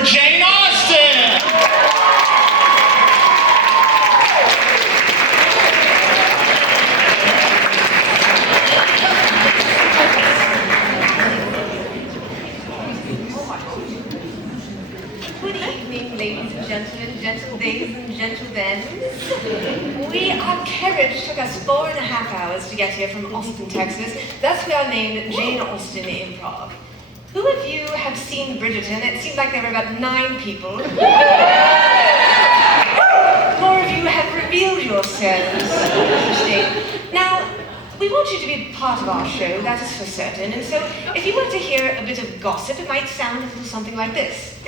for Jane Austen! Good evening, ladies and gentlemen, gentle days and gentle thens. Our carriage took us 4.5 hours to get here from Austin, Texas. Thus we are named Jane Austen Improv. Who of you have seen Bridgerton? It seemed like there were about 9 people. More of you have revealed yourselves. Interesting. Now, we want you to be part of our show, that is for certain. And so, if you want to hear a bit of gossip, it might sound a little something like this.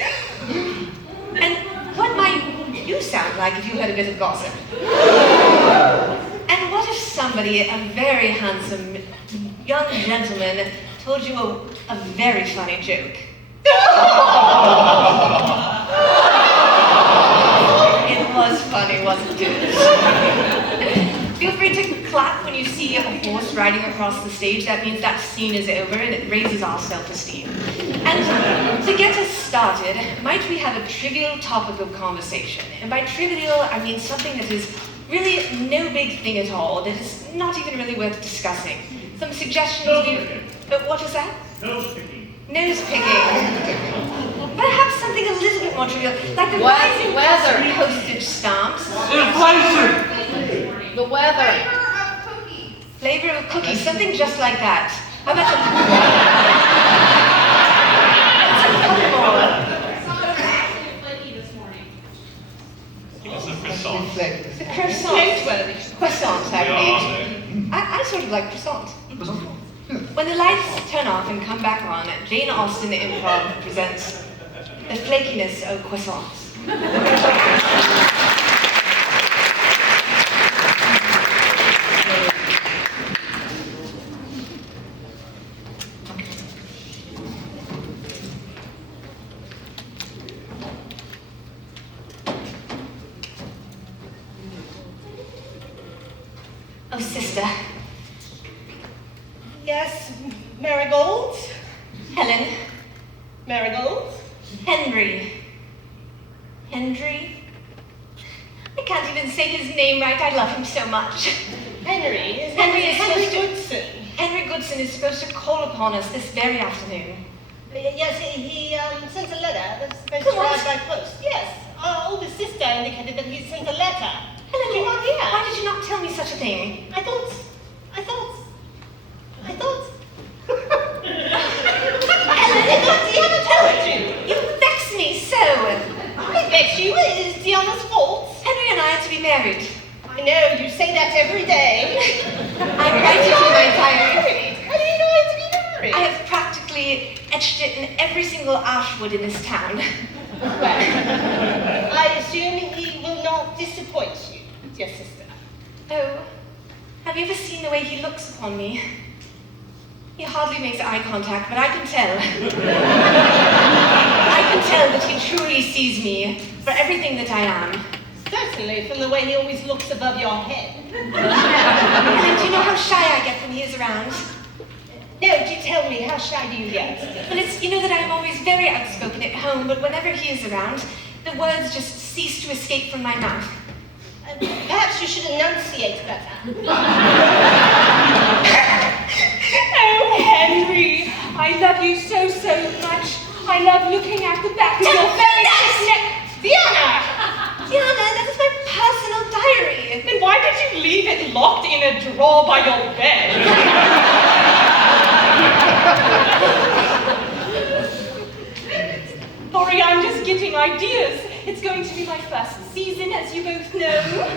And what might you sound like if you heard a bit of gossip? And what if somebody, a very handsome young gentleman, told you a very funny joke? It was funny, wasn't it? Feel free to clap when you see a horse riding across the stage. That means that scene is over and it raises our self-esteem. And to get us started, might we have a trivial topic of conversation? And by trivial, I mean something that is really no big thing at all, that is not even really worth discussing. Some suggestions what was that? Nose picking. Nose picking. Perhaps something a little bit more trivial, like the Weather. postage stamps. Inflation. The weather. Flavor of cookies, something just like that. How about It was a croissant. the croissant, I believe. I sort of like croissant. When the lights turn off and come back on, Jane Austen Improv presents The Flakiness of Croissants. Oh, sister. Yes, Marigold? Helen. Marigold? Henry. Henry? I can't even say his name right. I love him so much. Henry? Is Henry is Henry supposed to- Goodson? Henry Goodson is supposed to call upon us this very afternoon. Yes, he sent a letter that's supposed Come to on. arrive by post. Yes, our older sister indicated that he sent a letter. Helen, you not hear? why did you not tell me such a thing? I thought. Helen, He hasn't told you. you vex me so. I bet you it is Diana's fault. Henry and I are to be married. I know, you say that every day. I write it in my diary. How do you know it's to be married? I have practically etched it in every single ashwood in this town. Well, I assume he will not disappoint you, dear sister. Oh, have you ever seen the way he looks upon me? He hardly makes eye contact, but I can tell. I can tell that he truly sees me for everything that I am. Certainly, from the way he always looks above your head. And do you know how shy I get when he is around? No, do tell me, how shy do you get? Well, you know that I am always very outspoken at home, but whenever he is around, the words just cease to escape from my mouth. Perhaps you should enunciate better. Oh, Henry, I love you so, so much. I love looking at the back of your very neck. Diana! Diana, that is my personal diary. Then why did you leave it locked in a drawer by your bed? Sorry, I'm just getting ideas. It's going to be my first season, as you both know.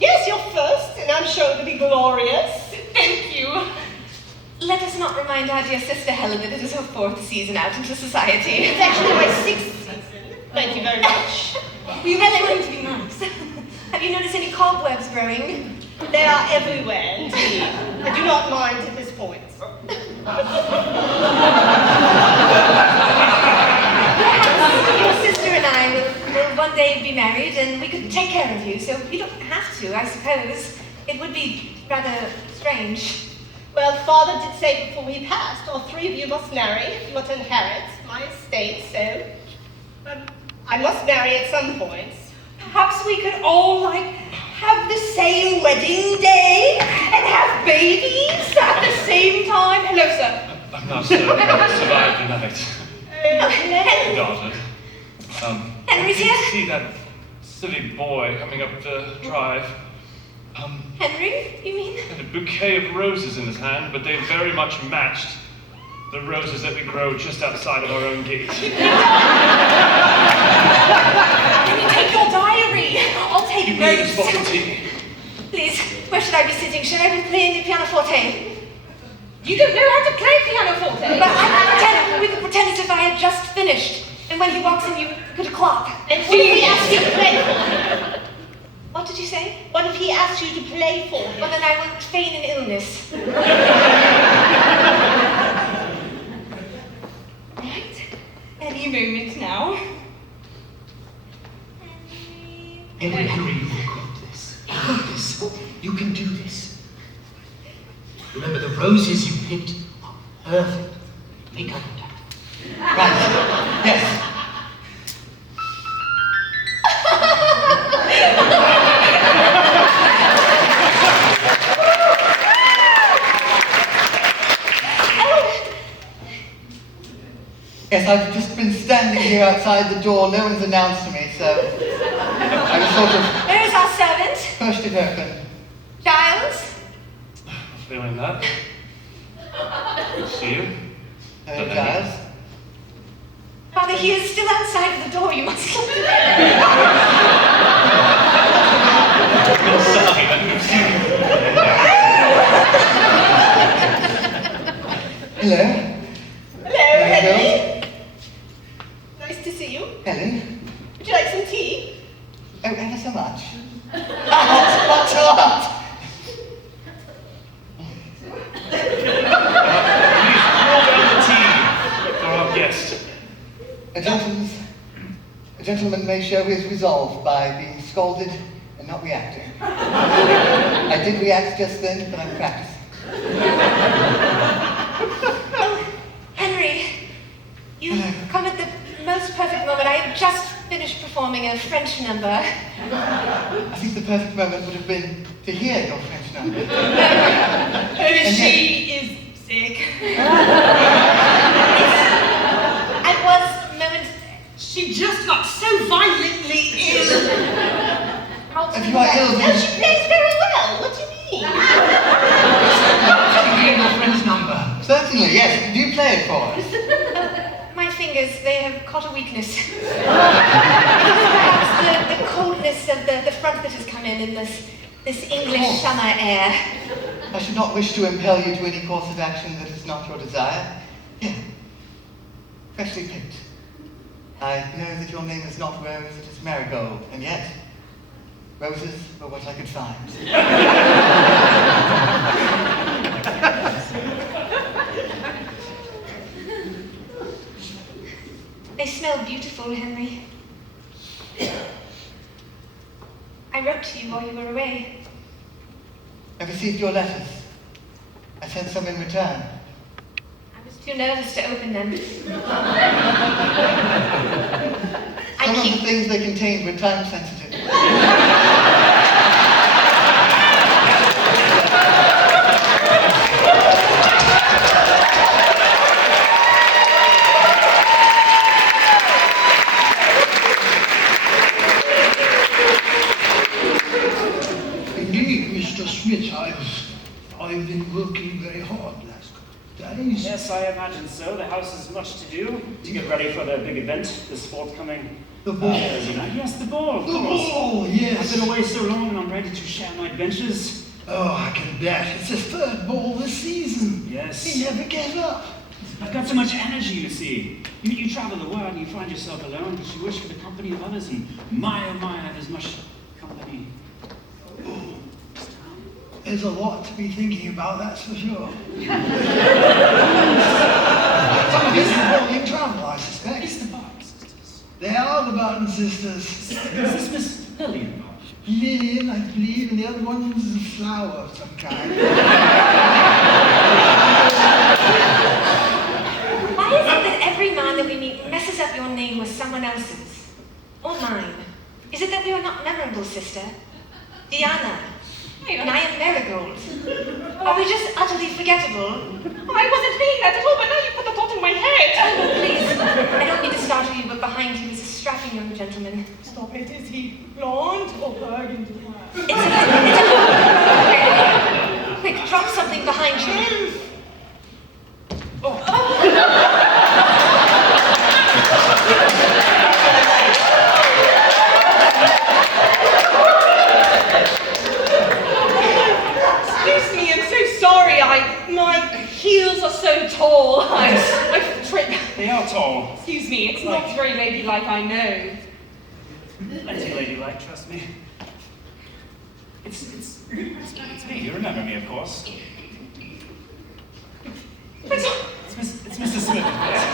Yes, you're first, and I'm sure it'll be glorious. Thank you. Let us not remind our dear sister Helen that it is her 4th season out into society. It's actually my 6th season. Thank you very much. We really going to be nice. Have you noticed any cobwebs growing? They are everywhere, indeed. I do not mind at this point. Your sister and I will one day be married, and we could take care of you, so you don't have to, I suppose. It would be rather strange. Well, Father did say before he passed, all 3 of you must marry if you want to inherit my estate, so I must marry at some point. Perhaps we could all, have the same wedding day and have babies at the same time. Hello, sir. I'm not survived the night. Daughter. Henry's I here? did see that silly boy coming up the drive. Henry, you mean? Had a bouquet of roses in his hand, but they very much matched the roses that we grow just outside of our own gate. Can you take your diary? I'll take You made us notes. for tea. Please, where should I be sitting? Should I be playing the pianoforte? You don't know how to play pianoforte? But we could pretend as if I had just finished. And when he walks in, you could clap. And what if he asks you to play for him? What did you say? What if he asks you to play for him? Well, then I will feign an illness. Right. Any moment now. Henry, you've got this. You've got this. You can do this. Remember, the roses you picked are perfect. Make eye contact. Right. Yes. Yes, I've just been standing here outside the door. No one's announced to me, so I was sort of There's our servant, pushed it open. Giles. Feeling that? Good to see you. Hello, Giles. Father, he is still outside of the door. You must look at him. Inside, and we've seen you. Hello. Hello, Hello. Henry. Nice to see you. Helen. Would you like some tea? Oh, ever so much. Hot. Please pour down the tea for our guest. A gentleman may show his resolve by being scolded and not reacting. I did react just then, but I'm practicing. Henry, you come at the most perfect moment. I had just finished performing a French number. I think the perfect moment would have been to hear your French number. She is sick. I was moment. She just got so violently ill. If you are ill, Oh, then she plays very well. What do you mean? Can you hear your friend's number? certainly, yes. Do you play it for us? My fingers, they have caught a weakness. Perhaps the coldness of the front that has come in this English summer air. I should not wish to impel you to any course of action that is not your desire. Here, freshly picked. I know that your name is not Rose, it is Marigold, and yet, roses were what I could find. They smell beautiful, Henry. I wrote to you while you were away. I received your letters. I sent some in return. I was too nervous to open them. Some of the things they contained were time sensitive. Indeed, Mr. Smith, I've been working very hard last couple of days. Yes, I imagine so. The house has much to do to get ready for the big event, this forthcoming The ball. Thursday night. Yes, the ball, of The course. ball, I've yes. been away so long and I'm ready to share my adventures. Oh, I can bet. It's his third ball this season. Yes. He never gets up. I've got so much energy, you see. You travel the world and you find yourself alone because you wish for the company of others, and my oh my, there's much company. There's a lot to be thinking about, that's for sure. Some of his bowling travel, I suspect. It's the Barton sisters. They are the Barton sisters. Is this Miss Lillian? Lillian, I believe, and the other one's a flower of some kind. Why is it that every man that we meet messes up your name name was someone else's, or mine? Is it that we are not memorable, sister? Diana, and I am Marigold. Are we just utterly forgettable? I wasn't thinking that at all, but now you put the thought in my head. Oh, please, I don't mean to startle you, but behind you is a strapping young gentleman. Stop it. Is he blonde or burgundy hair? Quick, drop something behind you. Excuse me, I'm so sorry. My heels are so tall. I've tripped. They are tall. Excuse me, it's not very ladylike, I know. Plenty ladylike, trust me. It's me. You remember me, of course. It's Mr. Smith, of course.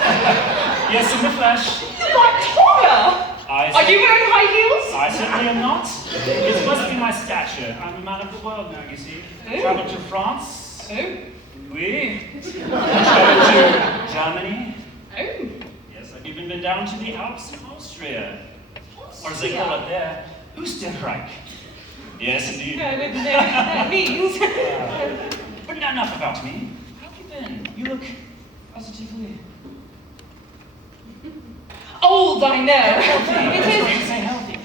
Yes, in the flesh. You're like taller. Are you wearing high heels? I certainly am not. It must be my stature. I'm a man of the world now, you see. Traveled to France. Oh. Oui. Traveled to Germany. Oh. Yes, I've even been down to the Alps in Austria. Or as they call it there, Österreich. Yes, indeed. I wouldn't know what that means. But enough about me. How have you been? You look positively Old, I know. healthy. It I was is. going to say healthy.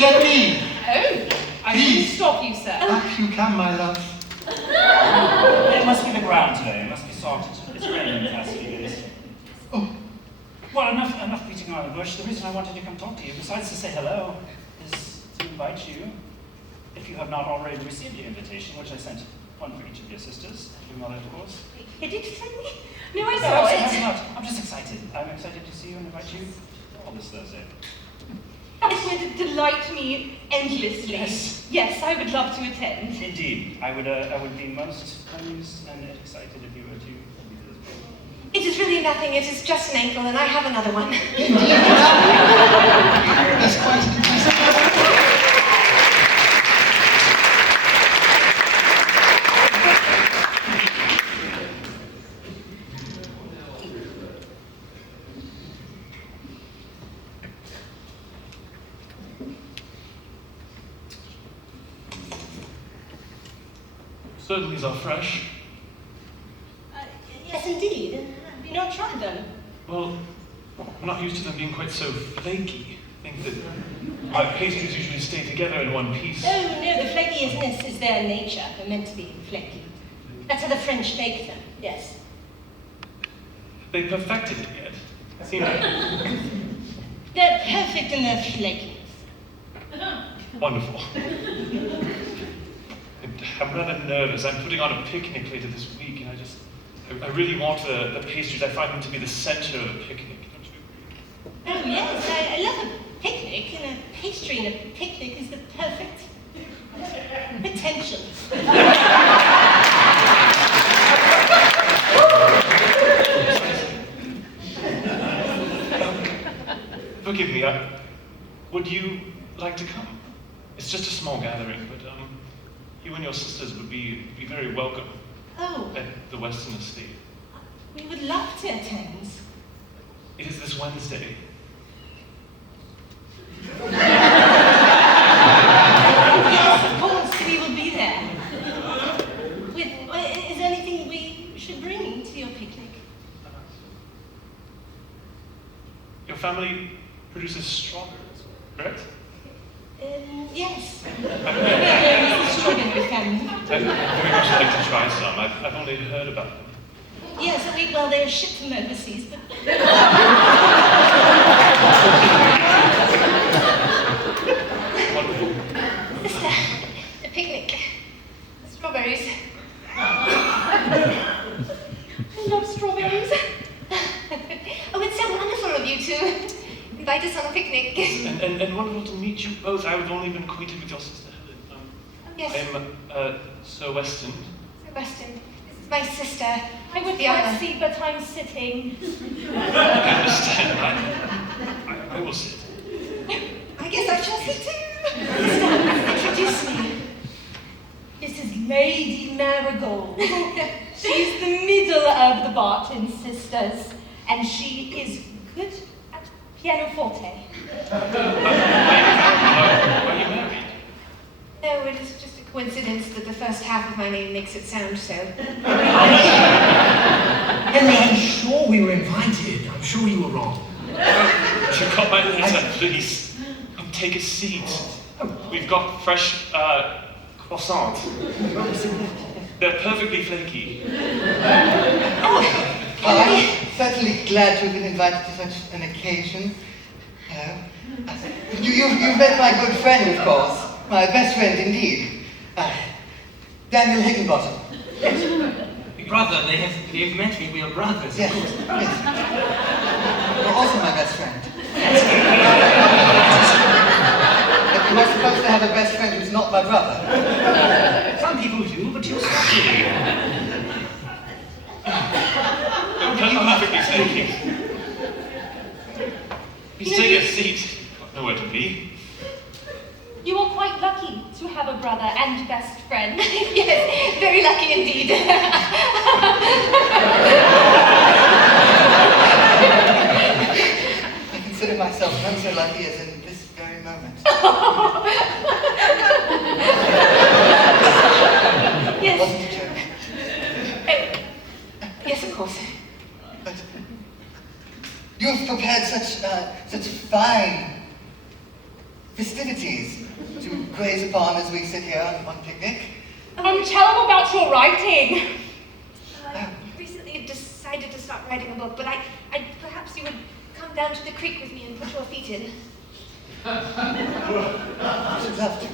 Let me! Oh, I Please. didn't stop you, sir. Up you come, my love. It must be the ground today. It must be soft. It's raining the past few days. Oh, Well, enough beating around the bush. The reason I wanted to come talk to you, besides to say hello, is to invite you, if you have not already received the invitation, which I sent one for each of your sisters, your mother, of course. Did you send me? No, I No, saw I'm it. not. I'm just excited. I'm excited to see you and invite you all this Thursday. It's going to delight me endlessly. Yes. Yes, I would love to attend. Indeed, I would be most amused and excited if you were to be Thursday. It is really nothing. It is just an ankle, and I have another one. that's quite impressive. Certainly these are fresh. Yes, indeed. Have you not tried them? Well, I'm not used to them being quite so flaky. I think that my pastries usually stay together in one piece. Oh, no, the flakiness is their nature. They're meant to be flaky. That's how the French make them, yes. They perfected it yet. It seemed They're perfect in their flakiness. wonderful. I'm rather nervous. I'm putting on a picnic later this week, and I really want the pastries. I find them to be the center of the picnic. Don't you agree? Oh, yes, I love a picnic, and a pastry and a picnic is the perfect potential. Forgive me, would you like to come? It's just a small gathering, but you and your sisters would be very welcome Oh, at the Western Estate. we would love to attend. It is this Wednesday. Yes, of course, we will be there. Is there anything we should bring to your picnic? Your family produces strawberries, correct? Yes. We're a strawberry family. I'd very much like to try some. I've only heard about them. Yes, well, they're shipped from overseas, but... Wonderful. Sister, a picnic. Strawberries. I love strawberries. Oh, it's so wonderful of you to invite us on a picnic. And wonderful to meet you both. I've only been acquainted with your sister Helen. Yes, I'm Sir Weston. Sir Weston. This is my sister. I would Diana. fancy, but I'm sitting. I understand. I will sit. I guess I shall sit too. Sister, introduce me. This is Lady Marigold. She's the middle of the Barton sisters, and she is good at pianoforte. Are you married? No, it is just a coincidence that the first half of my name makes it sound so. Henry, I'm sure we were invited. I'm sure you were wrong. You got my letter, please. Take a seat. We've got fresh croissants. They're perfectly flaky. Well, I'm certainly glad to have been invited to such an occasion. You've met my good friend, of course. My best friend, indeed. Daniel Higginbottom. Brother, they have met me. We are brothers. Yes, yes. You're also my best friend. You're not supposed to have a best friend who's not my brother. Some people do, but you're special. Perfectly flaky. Please take a seat. Got nowhere to be. You are quite lucky to have a brother and best friend. Yes, very lucky indeed. I consider myself none so lucky as in this very moment. Yes. Wasn't a joke. Yes, of course. But you've prepared such fine festivities to graze upon as we sit here on picnic. Tell them about your writing. I recently decided to start writing a book, but I perhaps you would come down to the creek with me and put your feet in. I should love to.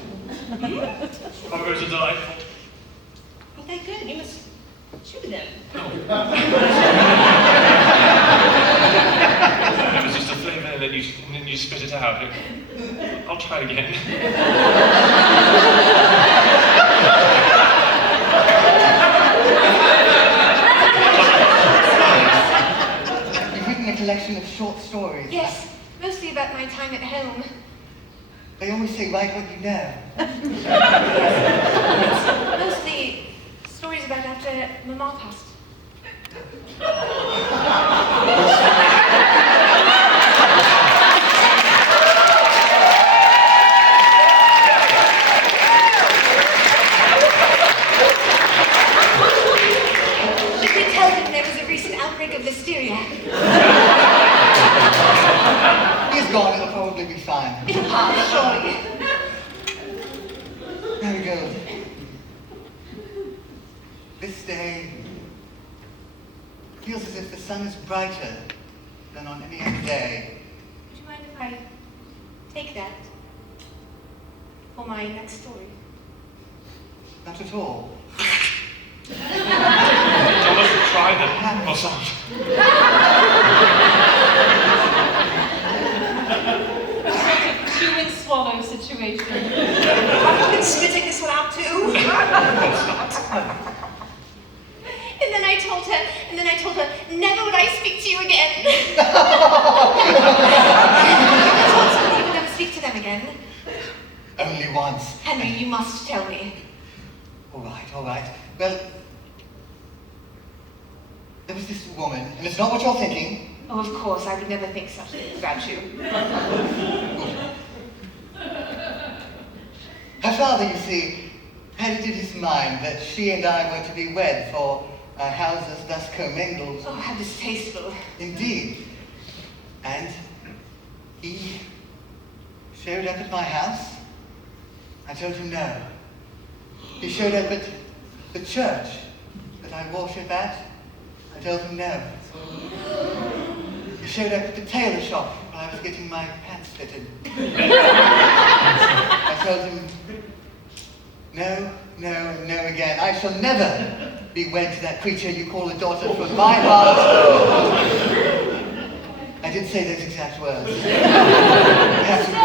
Progress are delightful. Aren't they good? You must chew them. It was just a flavour and then you spit it out. I'll try again. You've written a collection of short stories. Yes, mostly about my time at home. They always say, write what you know. Mostly stories about after Mama passed. Should we tell him there was a recent outbreak of listeria? He's gone, it'll probably be fine. It'll pass, surely. There we go. This day feels as if the sun is brighter than on any other day. Would you mind if I take that for my next story? Not at all. Almost try the croissant. Chew and swallow situation. I've been spitting this one out too. And then I told her, never would I speak to you again. I told somebody you would never speak to them again. Only once. Henry, you must tell me. All right. Well, there was this woman, and it's not what you're thinking. Oh, of course, I would never think such things about you. Her father, you see, had it in his mind that she and I were to be wed, for our houses thus commingled. Oh, how distasteful. Indeed. And he showed up at my house. I told him no. He showed up at the church that I worship at. I told him no. He showed up at the tailor shop when I was getting my pants fitted. I told him no, and no again. I shall never be wed to that creature you call a daughter from my heart. I did say those exact words. So,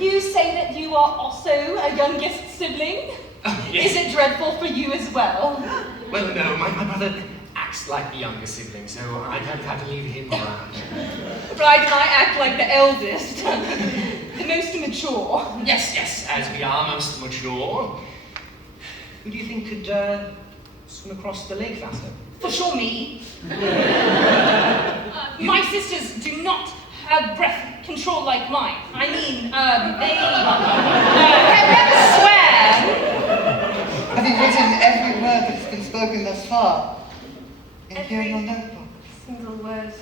you say that you are also a youngest sibling? Yes. Is it dreadful for you as well? Well, no, my brother acts like the younger sibling, so I kind of have to leave him around. Right, and I act like the eldest. The most mature. Yes, as we are most mature. Who do you think could swim across the lake faster? For sure me. My sisters do not have breath control like mine. I mean, they have never swam. Have you written every word that has been spoken thus far in here in your notebook? Single word.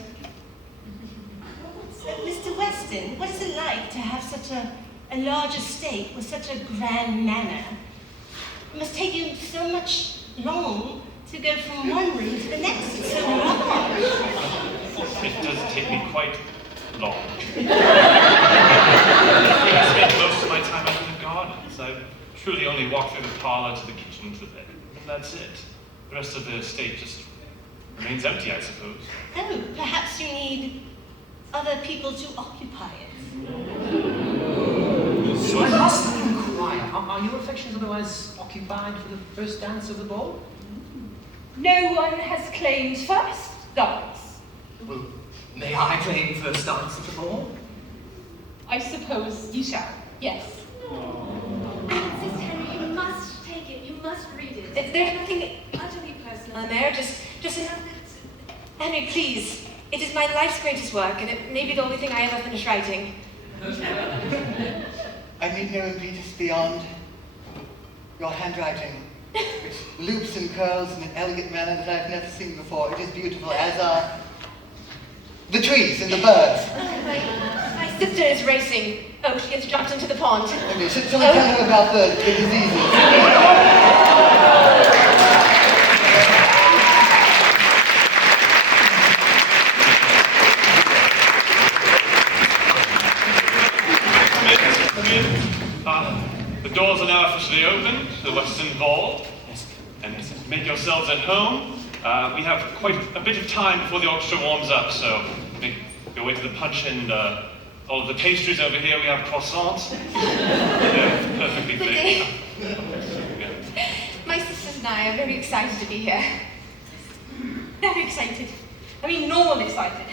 So, Mr. Weston, what is it like to have such a large estate with such a grand manor? It must take you so much long to go from one room to the next. It's so large. It does take me quite long. I spend most of my time out in the gardens. I truly only walk through the parlor to the kitchen to the bedroom, and that's it. The rest of the estate just remains empty, I suppose. Oh, perhaps you need other people to occupy it. So I must inquire, are your affections otherwise occupied for the first dance of the ball? No one has claimed first dance. Well, may I claim first dance at the ball? I suppose you shall, yes. Sister Henry, you must take it. You must read it. There's nothing Utterly personal. Mayor, just Henry, please. It is my life's greatest work, and it may be the only thing I ever finish writing. I need no impetus beyond your handwriting, which loops and curls in an elegant manner that I've never seen before. It is beautiful, as are the trees and the birds. My sister is racing. Oh, she has jumped into the pond. Okay, shall we tell you about the diseases? The doors are now officially open to the Western Ball, and make yourselves at home. We have quite a bit of time before the orchestra warms up, so make your way to the punch and all of the pastries over here. We have croissants. Yeah, perfectly Good baked. day. My sisters and I are very excited to be here. Very excited. I mean, normal excited.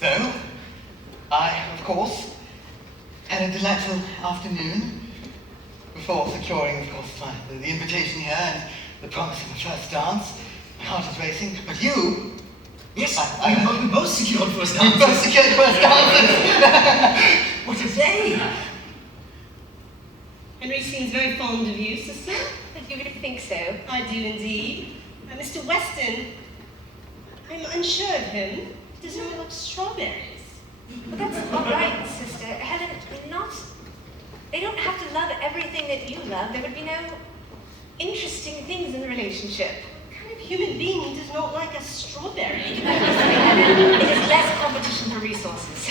So, I, of course, had a delightful afternoon before securing, of course, the invitation here and the promise of the first dance. My heart is racing, but you... Yes, we both secured first We dance. both secured first dances! What a day! Henry seems very fond of you, sister. If you really think so. I do indeed. Mr. Weston, I'm unsure of him. He doesn't really like strawberries. But that's all right, sister. Helen, they don't have to love everything that you love. There would be no interesting things in the relationship. What kind of human being does not like a strawberry? It is less competition for resources.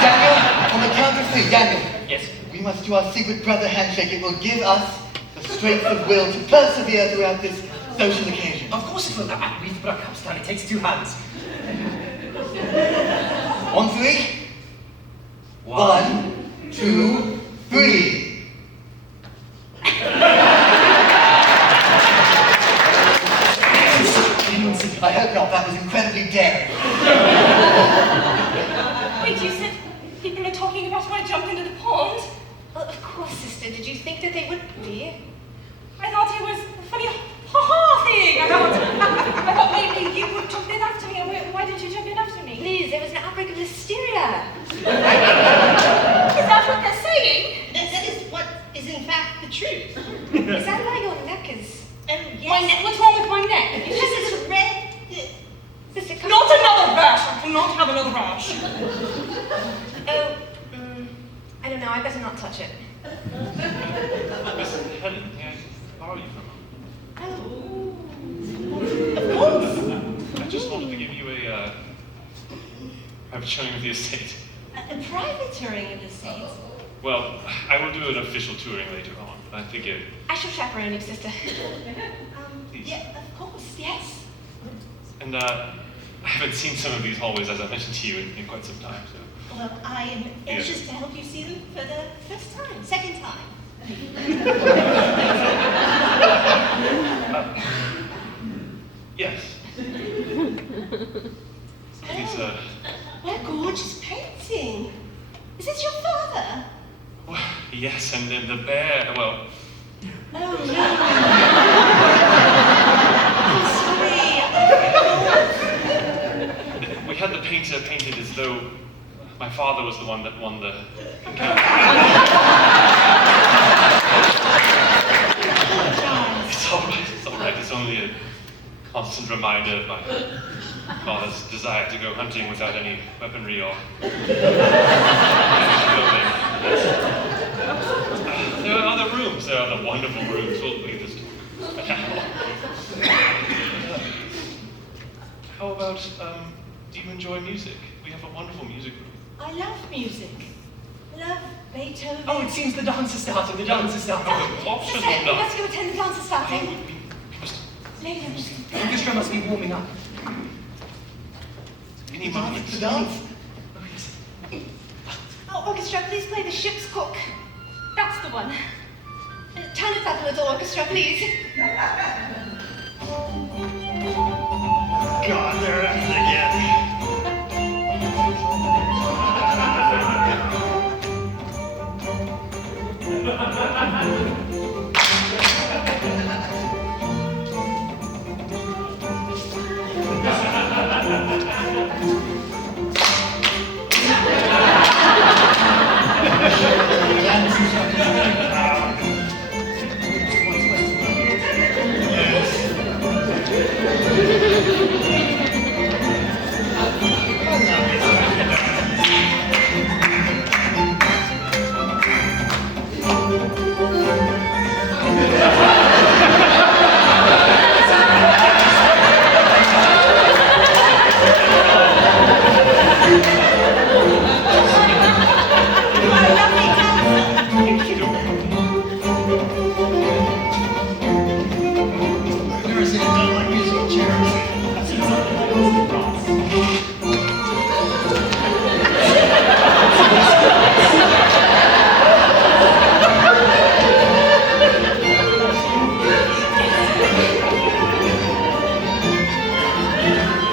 Daniel, on the count of three, Daniel. Yes. We must do our secret brother handshake. It will give us the strength of will to persevere throughout this social occasion. Of course it will. We have to put our cups down. It takes two hands. On three. 1, 2, 3. I hope not. That was incredibly daring. Wait, you said people are talking about my jump into the pond? Well, of course, sister. Did you think that they wouldn't be? I thought it was a funny ha-ha thing. I thought maybe you would jump in after me. Why did you jump in after me? Please, there was an outbreak of hysteria. Is that what they're saying? That is what is in fact the truth. Is that why your neck is... Oh, yes. My neck? What's wrong with my neck? It's just a red... Sister, come Not another rash! I cannot have another rash. Oh, I don't know. I better not touch it. Listen, Helen, may I borrow you for a moment? Of course. I just wanted to give you a private showing of the estate. A private touring of the estate. Well, I will do an official touring later on, but I figured... I shall chaperone you, sister. Please. Yeah, of course, yes. And I haven't seen some of these hallways, as I mentioned to you, in quite some time, so... Well, I am anxious to help you see them for the first time, second time. Yes. Some of these, What a gorgeous painting. Is this your father? Well, yes, and then the bear, well, Oh, no. I'm sorry. we had the painter painted as though my father was the one that won the encounter. It's all right, it's only a constant reminder of my father's desire to go hunting without any weaponry or clothing. There are other rooms, there are other wonderful rooms. We'll leave this to How about, do you enjoy music? We have a wonderful music room. I love music. I love Beethoven. Oh, it seems the dance is starting. The dance is starting. Orchestra's We warmed up. must go attend the dance starting. We must- Later. The orchestra must be warming up. we need movement. The dance? Oh, orchestra, please play the ship's cook. That's the one. Turn it up a little, orchestra, please. God, they're at it again.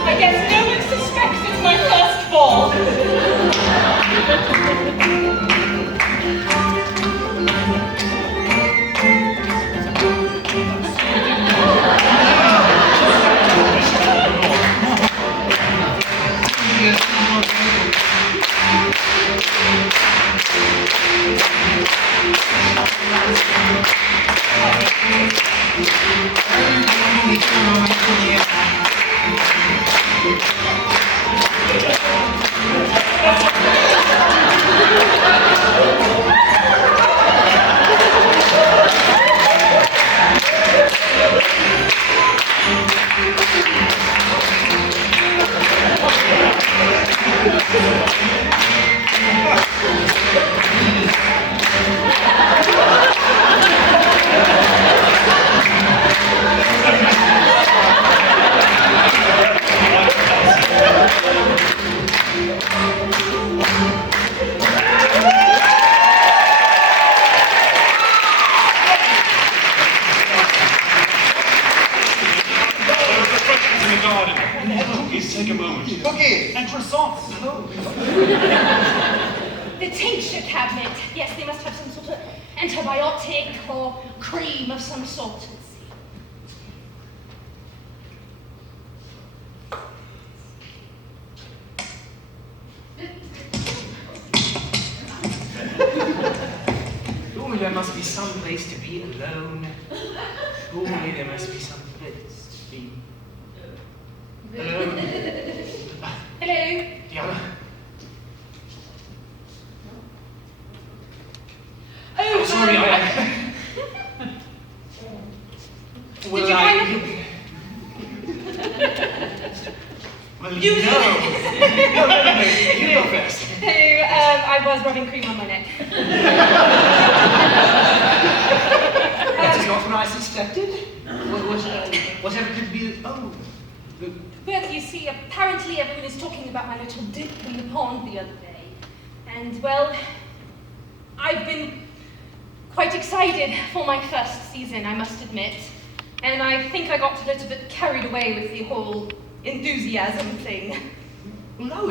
I guess no one suspects it's my first ball. Refreshments in the garden. Please take a moment. Cookies! And croissants. The tincture cabinet. Yes, they must have some sort of antibiotic or cream of some sort. Surely there must be some place to be alone. Surely there must be some place to be alone. Hello. Diana, Oh, sorry, Did Will you I? find Well, You- no. No, you go first. Hello, I was rubbing cream on my neck. That is not what I suspected. Whatever could be. Oh. Well, you see, apparently everyone is talking about my little dip in the pond the other day. And, well, I've been quite excited for my first season, I must admit. And I think I got a little bit carried away with the whole enthusiasm thing. No,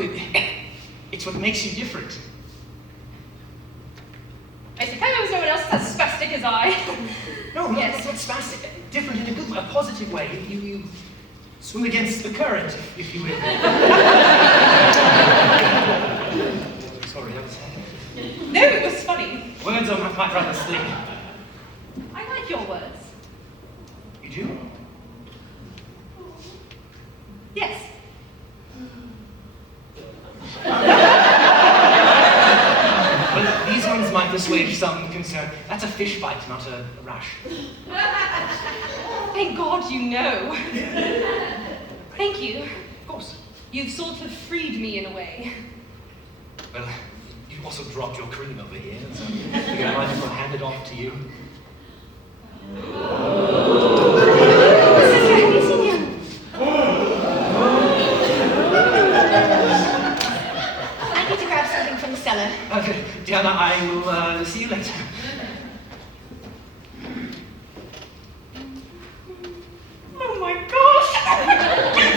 it's what makes you different. No, Yes. that's fast, different in a good way, a positive way. You swim against the current, if you will. Sorry, that was... No, it was funny. Words are my brother's thing. I like your words. You do? Yes. Well, these ones might assuage some concern. That's a fish bite, not a rash. Thank God you know. Thank you. Of course. You've sort of freed me in a way. Well, you've also dropped your cream over here, so I might as well hand it off to you. Sister, have you seen him? I need to grab something from the cellar. Okay, Diana, I will see you later. Oh my gosh!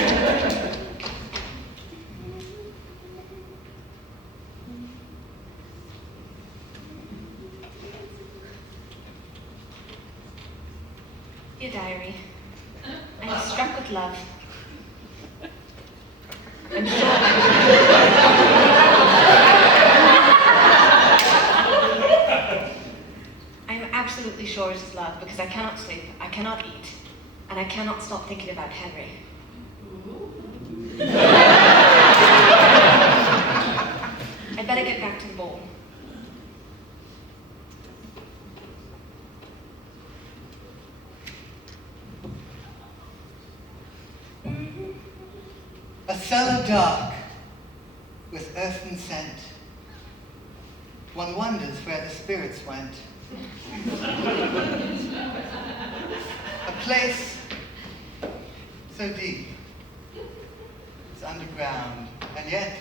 Your diary. I am struck with love. I'm I'm absolutely sure it is love because I cannot sleep, I cannot eat, and I cannot stop thinking about Henry. I'd better get back to the ball. A cellar dark, with earthen scent. One wonders where the spirits went. A place so deep, it's underground, and yet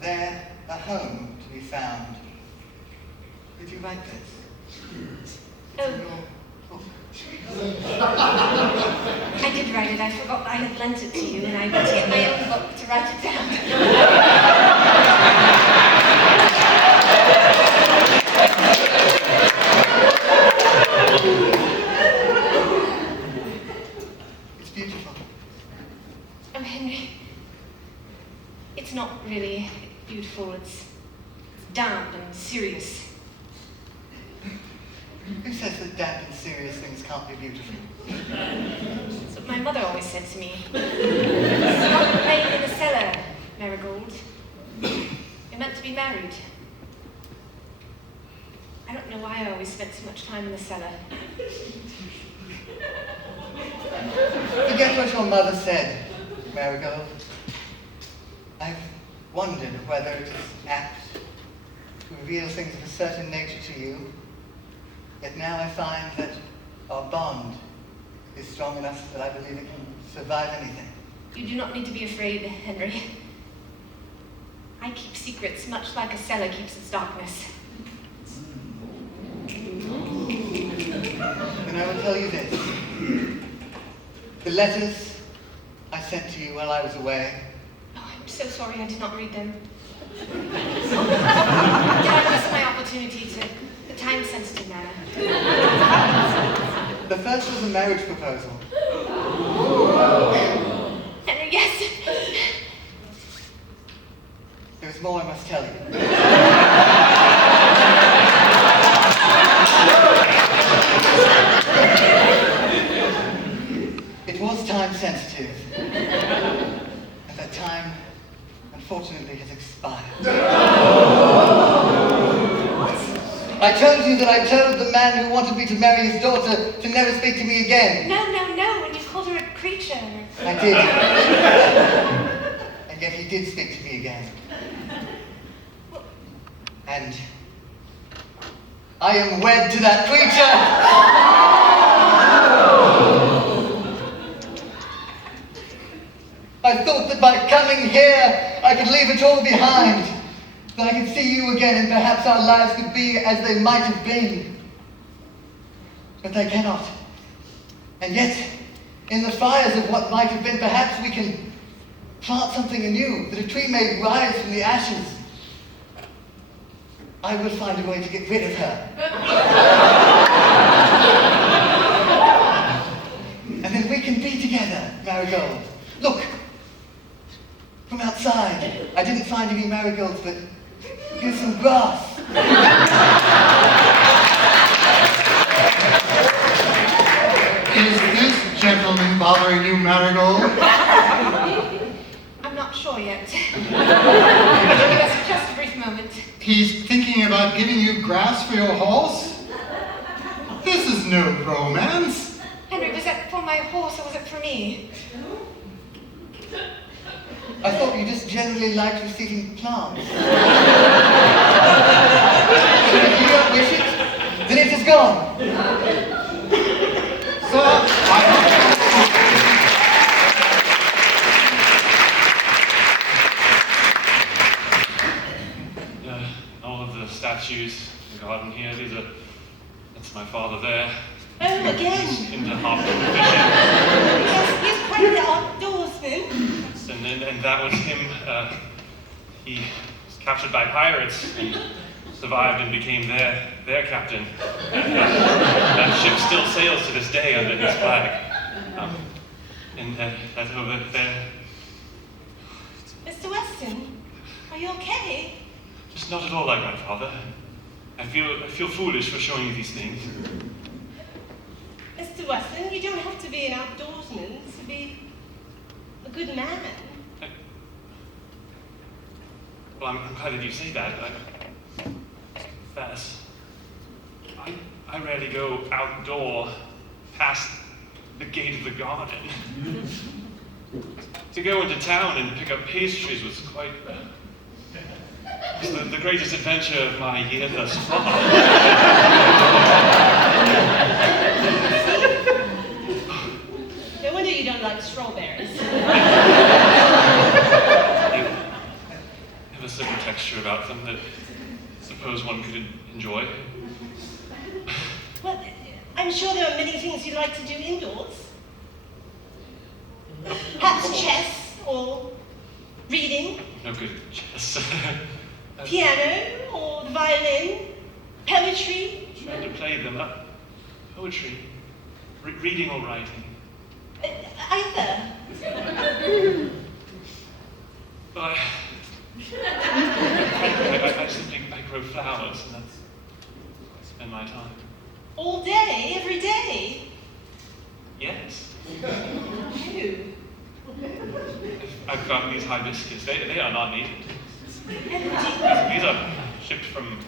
there a home to be found. Did you write this? It's in your book. I did write it. I forgot that I had lent it to you, and I went to get my own book to write it down. It's beautiful. Oh, Henry. It's not really beautiful. It's damp and serious. Who says that damp and serious things can't be beautiful? That's what my mother always said to me. It's not rain in the cellar, Marigold. You're meant to be married. I don't know why I always spent so much time in the cellar. Forget what your mother said, Marigold. I've wondered whether it is apt to reveal things of a certain nature to you. Yet now I find that our bond is strong enough that I believe it can survive anything. You do not need to be afraid, Henry. I keep secrets much like a cellar keeps its darkness. Then I will tell you this. The letters I sent to you while I was away, Oh, I'm so sorry I did not read them. Did I miss my opportunity to the time-sensitive manner? the first was a marriage proposal. Henry, yes. There is more I must tell you. It was time sensitive. And that time, unfortunately, has expired. I told you that I told the man who wanted me to marry his daughter to never speak to me again. No, no, no, when you called her a creature. I did. And yet he did speak to me again. And I am wed to that creature! I thought that by coming here, I could leave it all behind. That I could see you again and perhaps our lives could be as they might have been. But they cannot. And yet, in the fires of what might have been, perhaps we can plant something anew, that a tree may rise from the ashes. I will find a way to get rid of her. marigold. Look! From outside, I didn't find any marigolds, but here's some grass. Is this gentleman bothering you, Marigold? I'm not sure yet. Give us just a brief moment. He's thinking about giving you grass for your horse? This is no romance. Henry, was that for my horse or was it for me? I thought you just generally liked receiving plants. If you don't wish it, then it is gone. Sir, All of the statues in the garden here, that's my father there. Oh, again. He's into harping fishing. Yes, he's quite the outdoorsman. And that was him. He was captured by pirates and survived and became their captain. And that ship still sails to this day under his flag. And that's over there. Mr. Weston, are you okay? Just not at all like my father. I feel foolish for showing you these things. Mr. Weston, you don't have to be an outdoorsman to be a good man. Well, I'm glad that you say that. I confess, I rarely go outdoor past the gate of the garden. To go into town and pick up pastries was quite the greatest adventure of my year thus far. No wonder you don't like strawberries. Have a certain texture about them that I suppose one could enjoy. Well, I'm sure there are many things you like to do indoors. Perhaps chess or reading, No good chess. piano or the violin, poetry. Trying to play them up. Poetry. Reading or writing. Either. But I grow flowers, and that's where I spend my time. All day, every day. Yes. You. I've got these hibiscus. They are not needed. Empty. These are shipped from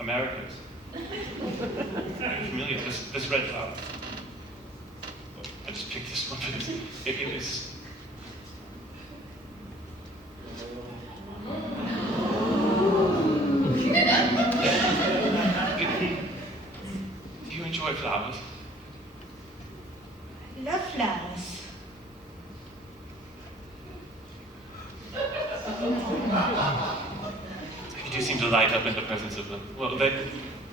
Americas. Very familiar. This red flower. I just picked this one, but it was. Do you enjoy flowers? Love flowers. You do seem to light up in the presence of them. Well, they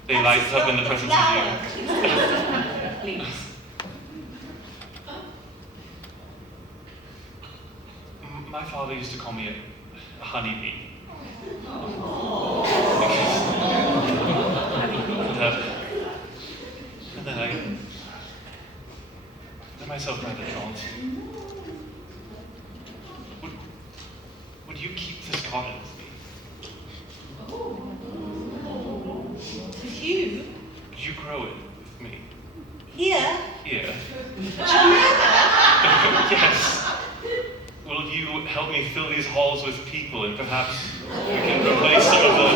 light up in the presence of you. Please. My father used to call me a honeybee. And then I found myself rather drawn to. Would you keep this garden with me? With you? Could you grow it with me? Here? Here? Joanna? Yes. Will you help me fill these halls with people, and perhaps we can replace some of the...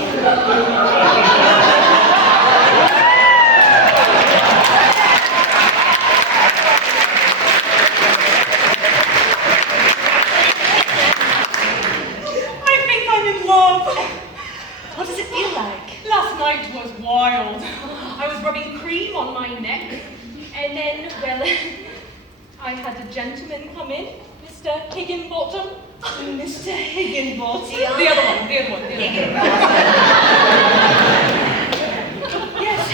I think I'm in love. What does it feel like? Last night was wild. I was rubbing cream on my neck, and then, well, I had a gentleman come in, Mr. Higginbottom. Mr. Higginbottom. The other one. Yes,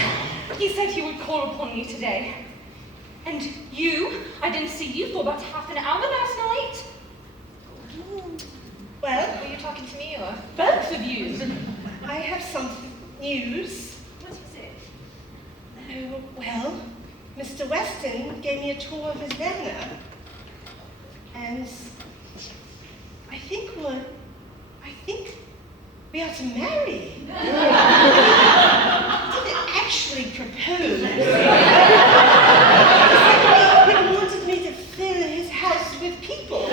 he said he would call upon me today. And you, I didn't see you for about half an hour last night. Well, Were you talking to me or? Both of you. I have some news. What is it? Oh, well, Mr. Weston gave me a tour of his manor. And I think we are to marry. I didn't actually propose. He wanted me to fill his house with people.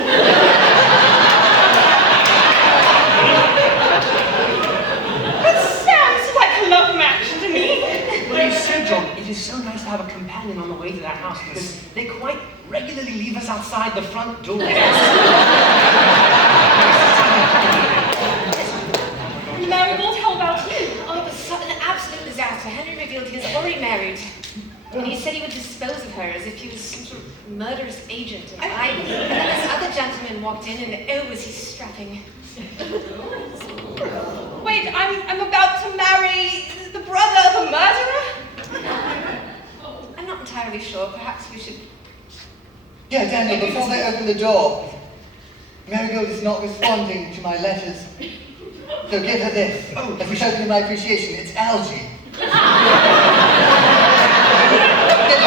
That sounds like a love match to me. Well, you see, John, it is so nice to have a companion on the way to that house because they quite regularly leave us outside the front door. Marigold, how about you? Oh, it was an absolute disaster. Henry revealed he was already married. And he said he would dispose of her as if he was some sort of murderous agent. And then this other gentleman walked in, and oh, was he strapping. Wait, I'm about to marry the brother of a murderer? I'm not entirely sure. Perhaps we should... Yeah, Daniel, before they open the door, Marigold is not responding to my letters. So give her this. As a token of my appreciation, it's algae. Give her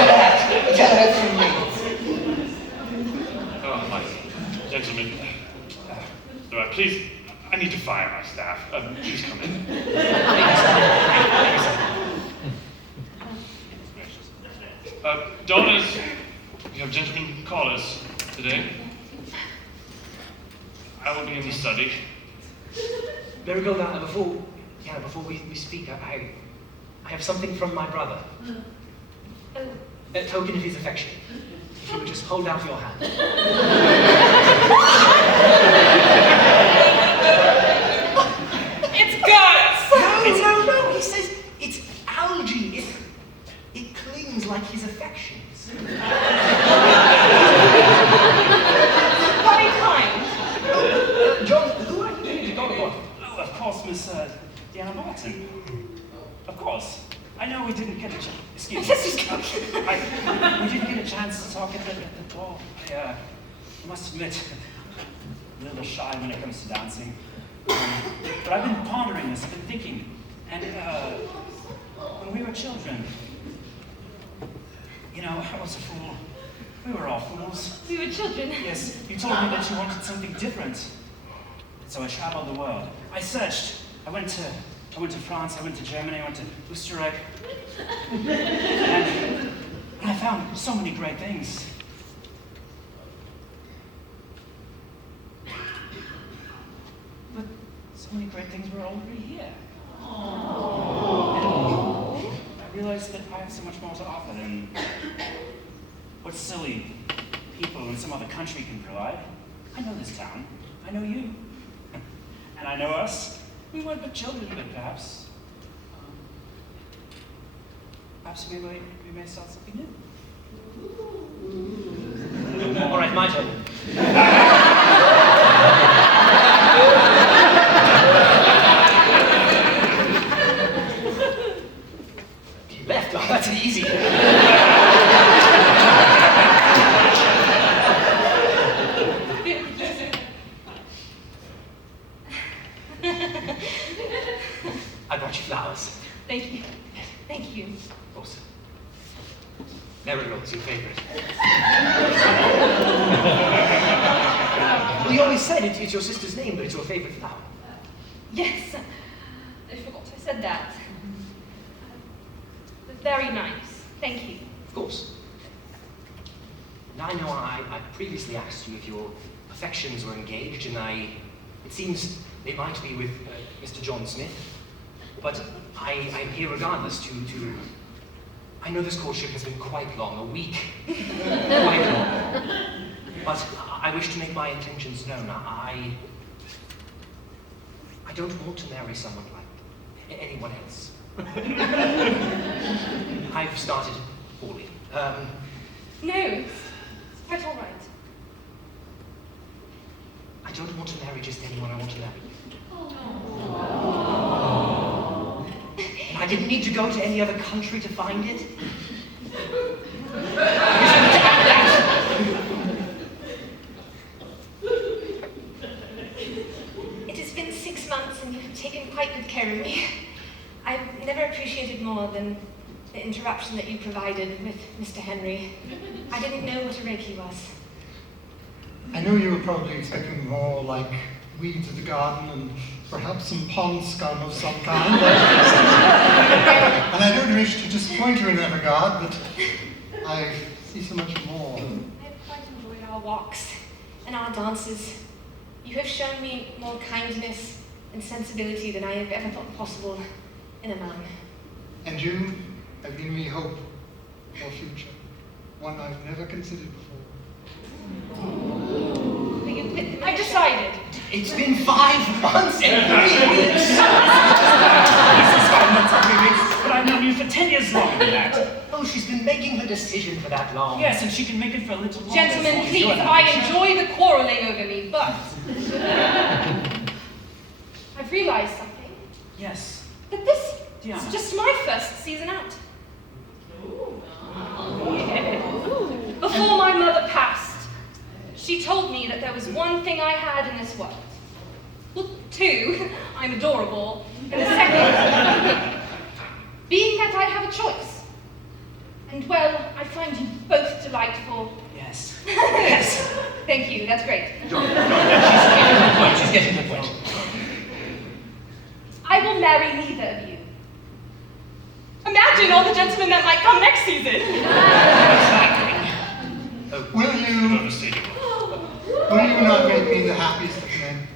that. Tell her it's from me. Oh, my gentlemen. Please, I need to fire my staff. Please come in. Daughters, we have gentlemen callers today. I will be in the study. Marigold, before we speak, I have something from my brother. A token of his affection. If you would just hold out your hand. It's guts! No, he says it's algae. It clings like his affections. Very kind. John, who are you doing to go on? Oh, of course, Miss Diana Barton. Of course. I know we didn't get a chance. Excuse me. We didn't get a chance to talk at the door. I must admit, a little shy when it comes to dancing. But I've been pondering this, I've been thinking. And when we were children, you know, I was a fool. We were all fools. We were children. Yes, you told me that you wanted something different. So I traveled the world. I searched. I went to France, I went to Germany, I went to Österreich. And I found so many great things. But so many great things were already here. And I realized that I have so much more to offer than what silly people in some other country can provide. I know this town. I know you. And I know us. We weren't but children, but perhaps we may start something new. All right, my turn. You left. Oh, that's easy. I brought you flowers. Thank you. Thank you. Of course. Marigold's your favorite. Well, you always said it's your sister's name, but it's your favorite flower. Yes. I forgot I said that. Very nice. Thank you. Of course. And I know I previously asked you if your affections were engaged, and it seems they might be with Mr. John Smith. But I'm here regardless to I know this courtship has been quite long, a week. Quite long. But I wish to make my intentions known. I don't want to marry someone like anyone else. I've started poorly. No, it's quite all right. I don't want to marry just anyone, I want to marry you. I didn't need to go to any other country to find it. It has been 6 months and you have taken quite good care of me. I've never appreciated more than the interruption that you provided with Mr. Henry. I didn't know what a rake he was. I know you were probably expecting more like weeds of the garden and perhaps some pond scum of some kind. And I don't wish to disappoint you in that regard, but I see so much more. I have quite enjoyed our walks and our dances. You have shown me more kindness and sensibility than I have ever thought possible in a man. And you have given me hope for a future, one I've never considered before. I've decided. It's been 5 months and 3 weeks. This is 5 months and 3 weeks, but I've known you for 10 years longer than that. Oh, she's been making her decision for that long. Yes, and she can make it for a little longer. Gentlemen, as long as please, you're not I sure. enjoy the quarreling over me, but I've realized something. Yes. That this Diana. is just my first season out. Before my mother passed, she told me that there was one thing I had in this world. Well, 2, I'm adorable, and the second, being that I have a choice. And well, I find you both delightful. Yes. Yes. Thank you, that's great. She's getting the point. I will marry neither of you. Imagine all the gentlemen that might come next season. Will you not make me the happiest of men?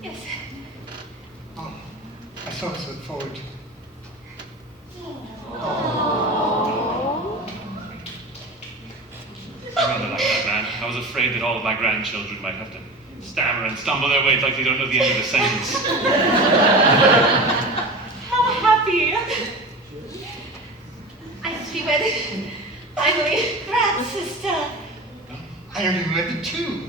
Yes. Oh, I so much look forward to it. I rather like that man. I was afraid that all of my grandchildren might have to stammer and stumble their way like they don't know the end of the sentence. How happy. I have to be wedded. Finally. Congrats, sister. I only read the 2.